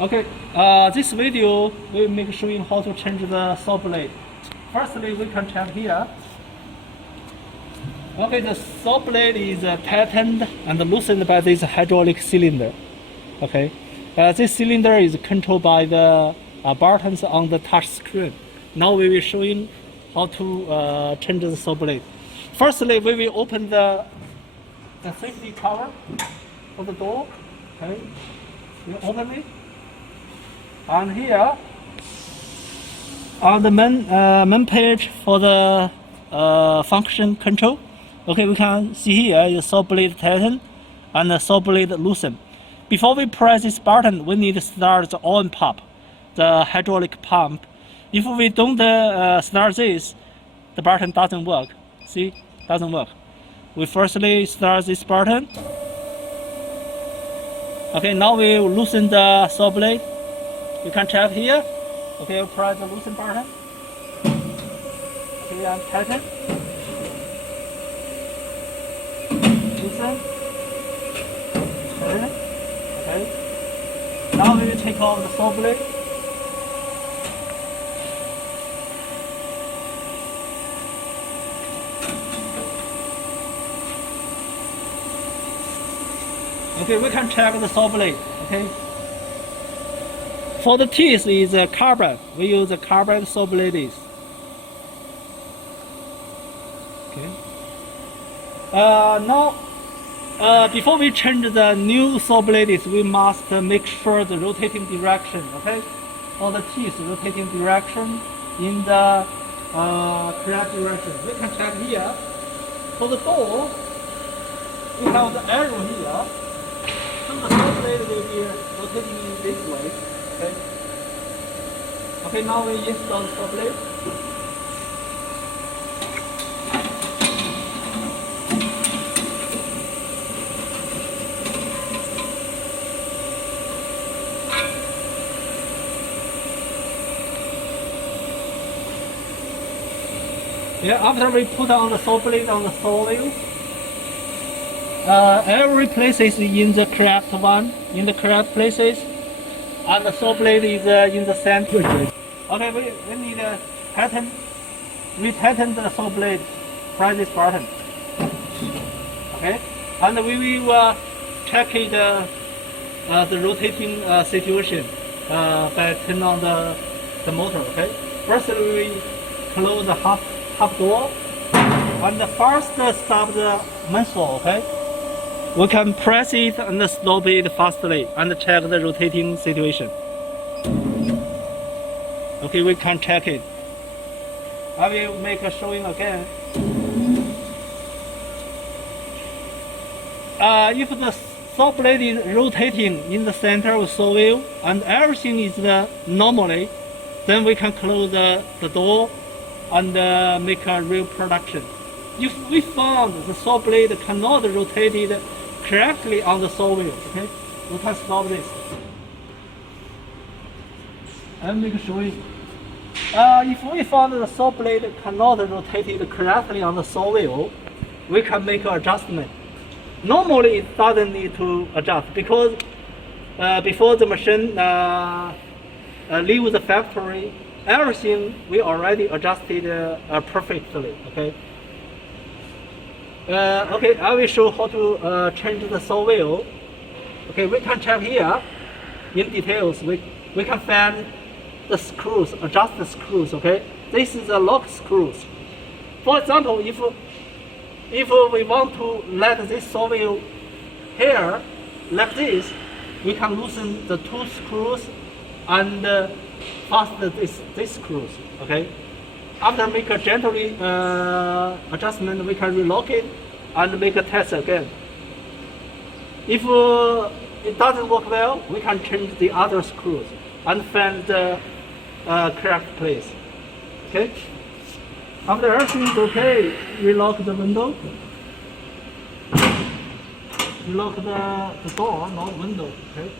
Okay, this video will make showing how to change the saw blade. Firstly, we can check here. Okay, the saw blade is tightened and loosened by this hydraulic cylinder. Okay, this cylinder is controlled by the buttons on the touch screen. Now we will showing how to change the saw blade. Firstly, we will open the safety cover for the door. Okay, we open it. And here on the main page for the function control, okay, we can see here the saw blade tighten and the saw blade loosen. Before we press this button, we need to start the on pump, the hydraulic pump. If we don't start this, the button doesn't work. See, doesn't work. We firstly start this button. Okay, now we loosen the saw blade. You can check here. Okay, we'll press the loosen button. Okay, and tighten. Loosen. Tighten. Okay. Now we will take off the saw blade. Okay, we can check the saw blade. Okay. For the teeth is carbon. We use the carbon saw blades. Okay. Now, before we change the new saw blades, we must make sure the rotating direction. Okay, for the teeth rotating direction in the correct direction. We can check here. For the door, we have the arrow here. So the saw blade will be rotating in this way. Okay. Okay, now we install the saw blade. Yeah, after we put on the saw blade on the saw wheel, every place is in the correct one, in the correct places. And the saw blade is in the center. Okay, we need to tighten, retighten the saw blade. Press this button. Okay, and we will check it the rotating situation by turning on the motor. Okay, first we close the half door, and first stop the main saw. Okay. We can press it and stop it fastly and check the rotating situation. Okay, we can check it. I will make a showing again. If the saw blade is rotating in the center of saw wheel and everything is normally, then we can close the door and make a real production. If we found the saw blade cannot rotate it correctly on the saw wheel, okay, we can stop this. And make showing. If we found the saw blade cannot rotate it correctly on the saw wheel, we can make an adjustment. Normally it doesn't need to adjust because before the machine leaves the factory, everything we already adjusted perfectly. Okay. Okay, I will show how to change the saw wheel. Okay, we can check here in details. We can find the screws, adjust the screws. Okay, this is the lock screws. For example, if we want to let this saw wheel here like this, we can loosen the two screws and fasten this screws. Okay. After make a gently adjustment, we can relock it and make a test again. If it doesn't work well, we can change the other screws and find the correct place. Okay. After everything is okay, relock the window. Relock the door, not window. Okay.